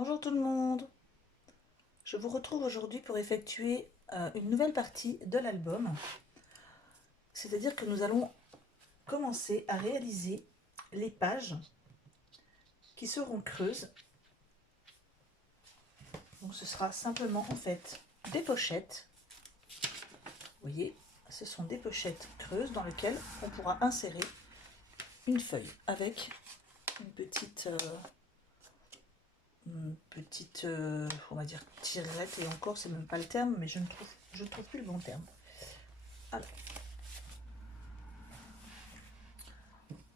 Bonjour tout le monde, je vous retrouve aujourd'hui pour effectuer une nouvelle partie de l'album. C'est-à-dire que nous allons commencer à réaliser les pages qui seront creuses. Donc ce sera simplement en fait des pochettes. Vous voyez, ce sont des pochettes creuses dans lesquelles on pourra insérer une feuille avec une petite on va dire tirelette, et encore c'est même pas le terme, mais je ne trouve plus le bon terme. Alors,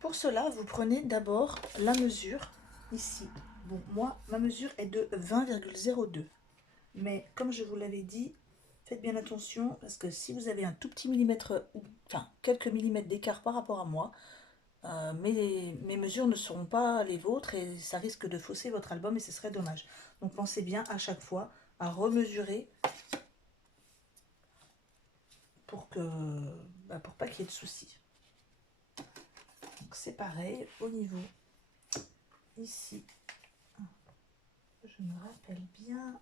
pour cela, vous prenez d'abord la mesure ici. Bon, moi, ma mesure est de 20,02. Mais comme je vous l'avais dit, faites bien attention parce que si vous avez un tout petit millimètre, enfin quelques millimètres d'écart par rapport à moi, mes mesures ne seront pas les vôtres et ça risque de fausser votre album et ce serait dommage. Donc pensez bien à chaque fois à remesurer pour pas qu'il y ait de soucis. Donc c'est pareil au niveau ici. Je me rappelle bien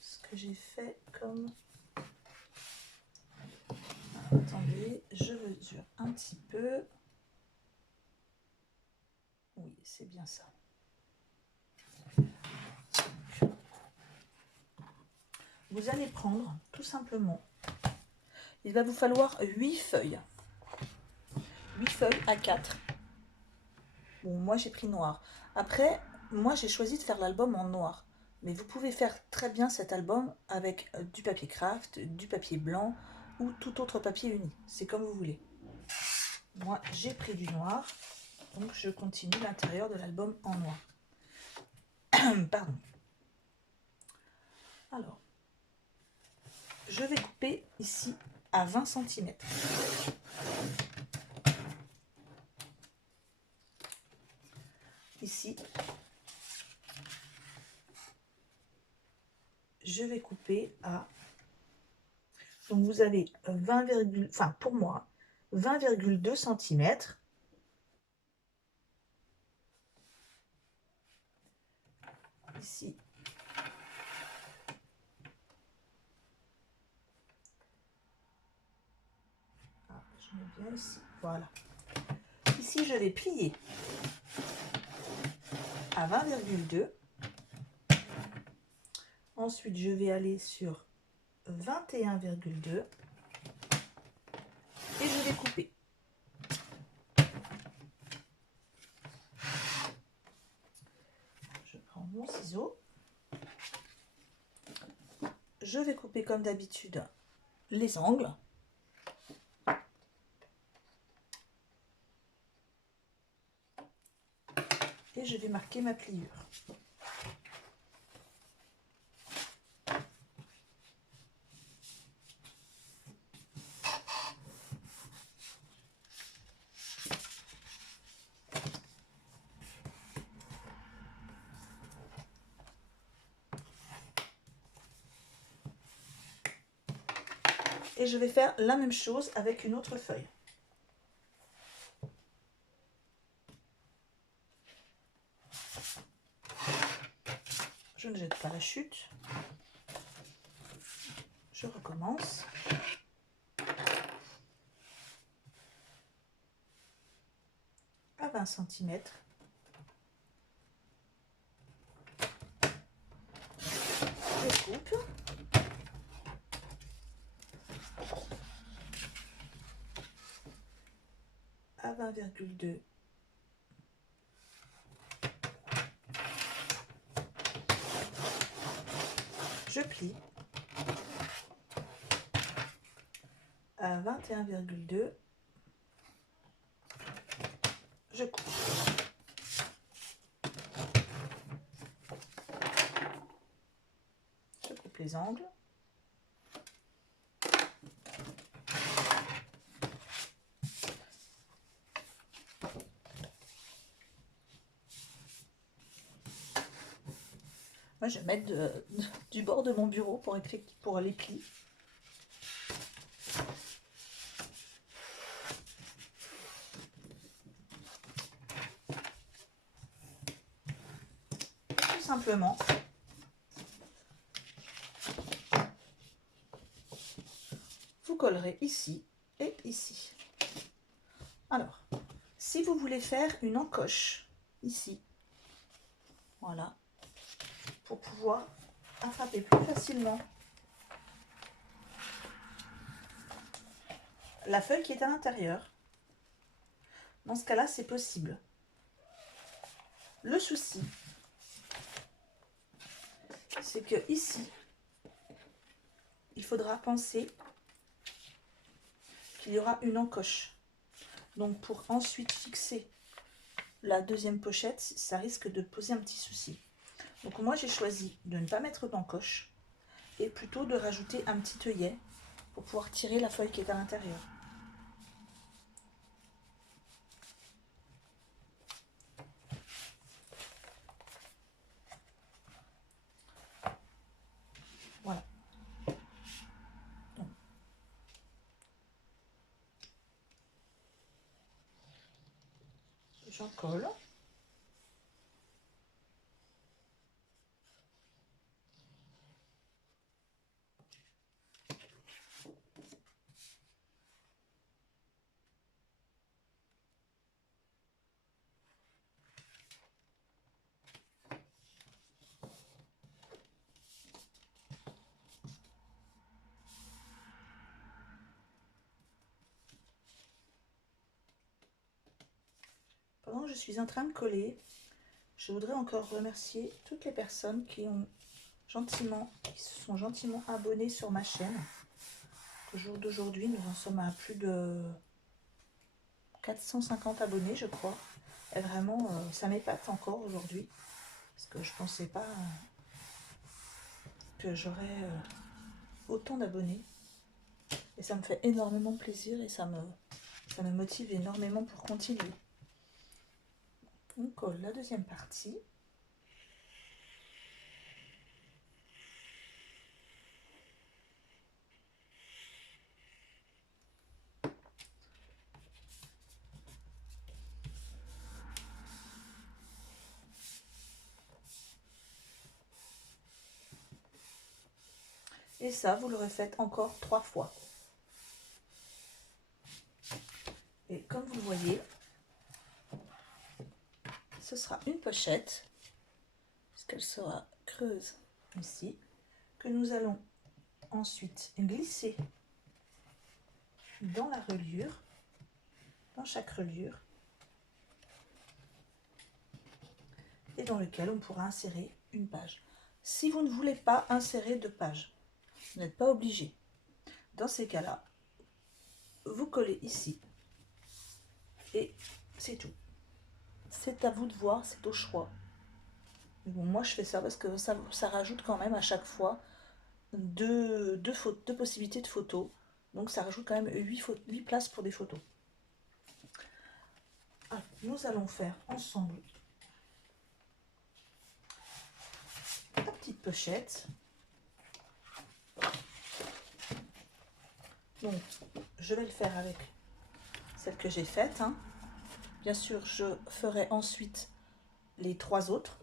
ce que j'ai fait comme... Alors, attendez, je mesure un petit peu. Oui, c'est bien ça. Vous allez prendre tout simplement, il va vous falloir 8 feuilles. 8 feuilles à 4. Bon, moi j'ai pris noir. Après, moi j'ai choisi de faire l'album en noir. Mais vous pouvez faire très bien cet album avec du papier craft, du papier blanc ou tout autre papier uni. C'est comme vous voulez. Moi j'ai pris du noir, donc je continue l'intérieur de l'album en noir. Pardon. Alors, je vais couper ici à 20 cm. Ici, je vais couper à... Donc vous avez 20, enfin pour moi, 20,2 cm. Ici, je mets bien ici, voilà. Ici, je vais plier à 20,2. Ensuite, je vais aller sur 21,2 et je vais couper. Je prends mon ciseau. Je vais couper comme d'habitude les angles. Et je vais marquer ma pliure. Et je vais faire la même chose avec une autre feuille. Je ne jette pas la chute. Je recommence. À 20 cm. Je coupe. À 20,2. Je plie. À 21,2. Je coupe. Je coupe les angles. Moi, je vais mettre du bord de mon bureau pour les plis. simplement, vous collerez ici et ici. Alors, si vous voulez faire une encoche ici, voilà, pour pouvoir attraper plus facilement la feuille qui est à l'intérieur, dans ce cas-là, c'est possible. Le souci, c'est que ici, il faudra penser qu'il y aura une encoche. Donc pour ensuite fixer la deuxième pochette, ça risque de poser un petit souci. Donc moi j'ai choisi de ne pas mettre d'encoche et plutôt de rajouter un petit œillet pour pouvoir tirer la feuille qui est à l'intérieur. Voilà. J'en colle. Pendant que je suis en train de coller, je voudrais encore remercier toutes les personnes qui se sont gentiment abonnées sur ma chaîne. Au jour d'aujourd'hui, nous en sommes à plus de 450 abonnés, je crois. Et vraiment, ça m'épate encore aujourd'hui. Parce que je ne pensais pas que j'aurais autant d'abonnés. Et ça me fait énormément plaisir et ça me motive énormément pour continuer. On colle la deuxième partie. Et ça, vous le refaites encore 3 fois. Et comme vous le voyez, ce sera une pochette, puisqu'elle sera creuse ici, que nous allons ensuite glisser dans la reliure, dans chaque reliure, et dans lequel on pourra insérer une page. Si vous ne voulez pas insérer de page, vous n'êtes pas obligé. Dans ces cas-là, vous collez ici et c'est tout. C'est à vous de voir, c'est au choix. Bon, moi je fais ça parce que ça rajoute quand même à chaque fois deux possibilités de photos. Donc ça rajoute quand même 8 places pour des photos. Alors, nous allons faire ensemble la petite pochette. Donc je vais le faire avec celle que j'ai faite. Hein. Bien sûr, je ferai ensuite les 3 autres,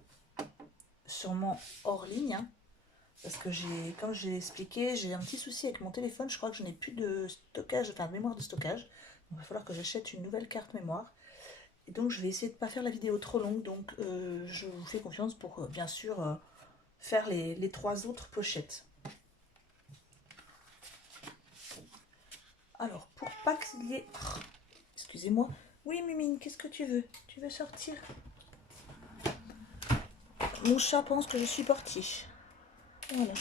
sûrement hors ligne. Hein, parce que comme je l'ai expliqué, j'ai un petit souci avec mon téléphone. Je crois que je n'ai plus de stockage, enfin de mémoire de stockage. Donc, il va falloir que j'achète une nouvelle carte mémoire. Et donc je vais essayer de ne pas faire la vidéo trop longue. Donc je vous fais confiance pour bien sûr faire les 3 autres pochettes. Alors pour pas qu'il y ait... Oh, excusez-moi. Oui Mimine, qu'est-ce que tu veux? Tu veux sortir? Mon chat pense que je suis portiche. Voilà.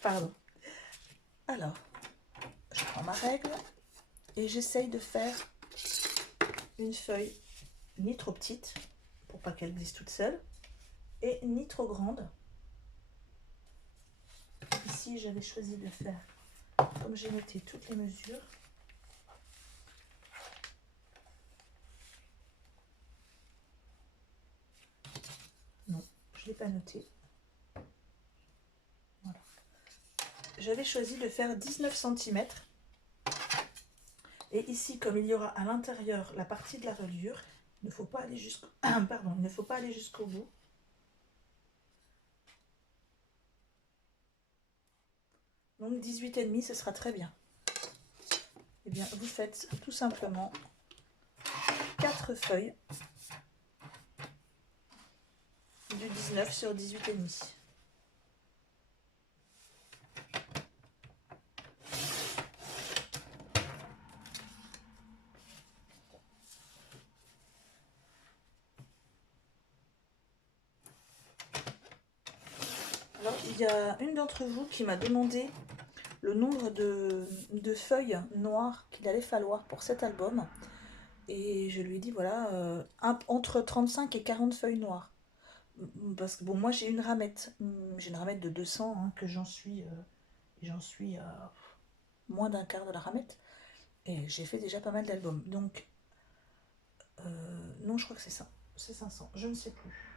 Pardon. Alors, je prends ma règle et j'essaye de faire une feuille ni trop petite pour pas qu'elle glisse toute seule et ni trop grande. Ici, j'avais choisi de faire, comme j'ai noté toutes les mesures, non, je ne l'ai pas noté. Voilà. J'avais choisi de faire 19 cm. Et ici, comme il y aura à l'intérieur la partie de la reliure, il ne faut pas aller jusqu'au pardon, il ne faut pas aller jusqu'au bout. Donc 18,5, ce sera très bien. Eh bien, vous faites tout simplement 4 feuilles du 19 sur 18,5. Alors, il y a une d'entre vous qui m'a demandé le nombre de feuilles noires qu'il allait falloir pour cet album. Et je lui ai dit, voilà, entre 35 et 40 feuilles noires. Parce que bon, moi j'ai une ramette. J'ai une ramette de 200, hein, que j'en suis à moins d'un quart de la ramette. Et j'ai fait déjà pas mal d'albums. Donc, non, je crois que c'est ça. C'est 500, je ne sais plus.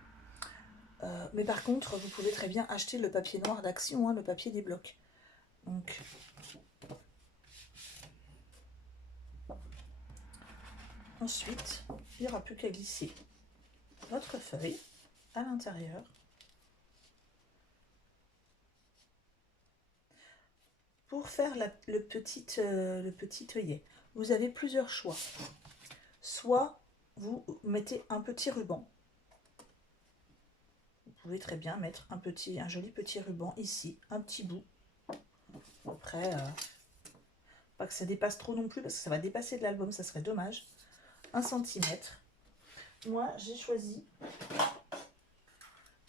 Mais par contre, vous pouvez très bien acheter le papier noir d'Action, hein, le papier des blocs. Donc, ensuite, il n'y aura plus qu'à glisser votre feuille à l'intérieur. Pour faire le petit œillet, vous avez plusieurs choix. Soit vous mettez un petit ruban. Vous pouvez très bien mettre un joli petit ruban ici, un petit bout. Après, pas que ça dépasse trop non plus, parce que ça va dépasser de l'album, ça serait dommage. 1 centimètre. Moi, j'ai choisi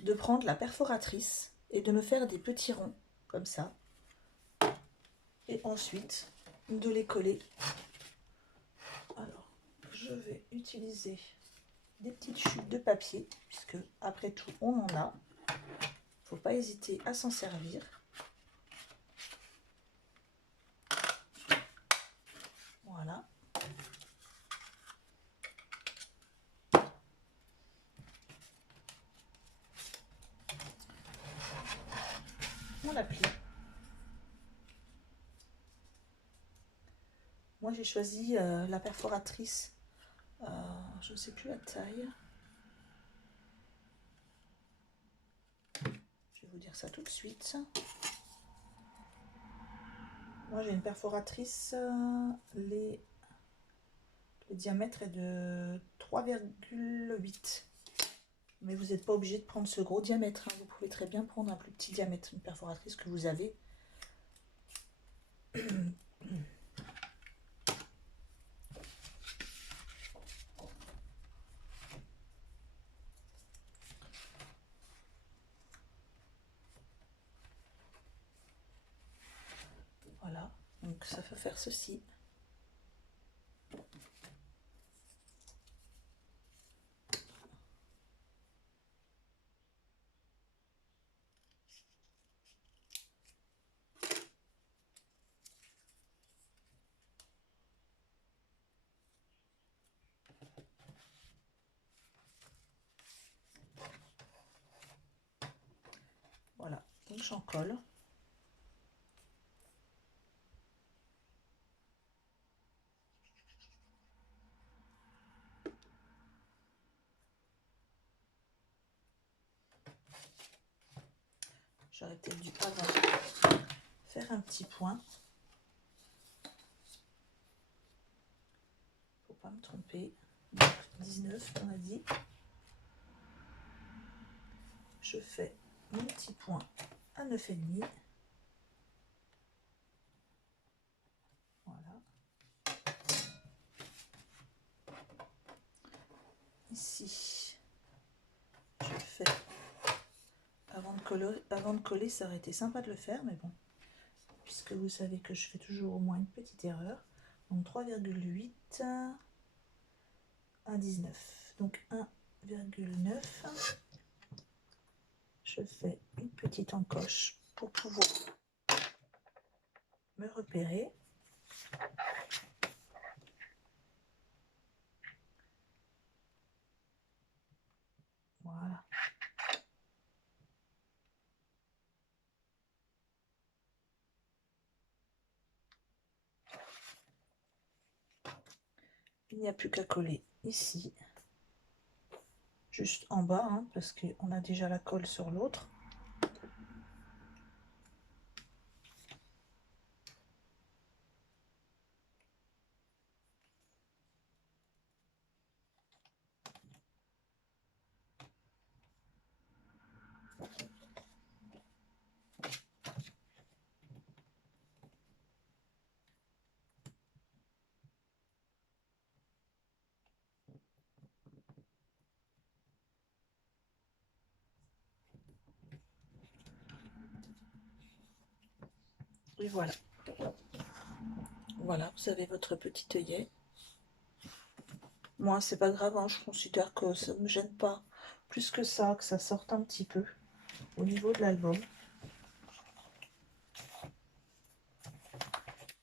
de prendre la perforatrice et de me faire des petits ronds, comme ça. Et ensuite, de les coller. Alors, je vais utiliser des petites chutes de papier, puisque après tout, on en a. Faut pas hésiter à s'en servir. Voilà. On l'applique. Moi, j'ai choisi la perforatrice. Je ne sais plus la taille. Je vais vous dire ça tout de suite. Moi, j'ai une perforatrice. Le diamètre est de 3,8. Mais vous n'êtes pas obligé de prendre ce gros diamètre, hein. Vous pouvez très bien prendre un plus petit diamètre, une perforatrice que vous avez. Voilà, donc ça peut faire ceci. Voilà, donc j'en colle. J'aurais peut-être dû avant faire un petit point. Faut pas me tromper. Donc 19, on a dit. Je fais mon petit point à 9,5. Voilà. Ici, je fais avant de coller, ça aurait été sympa de le faire, mais bon, puisque vous savez que je fais toujours au moins une petite erreur. Donc 3,8 à 19. Donc 1,9. Je fais une petite encoche pour pouvoir me repérer. Voilà. Il n'y a plus qu'à coller ici, juste en bas, hein, parce qu'on a déjà la colle sur l'autre. Et voilà. Voilà, vous avez votre petit œillet. Moi, c'est pas grave, hein, je considère que ça ne me gêne pas plus que ça sorte un petit peu au niveau de l'album.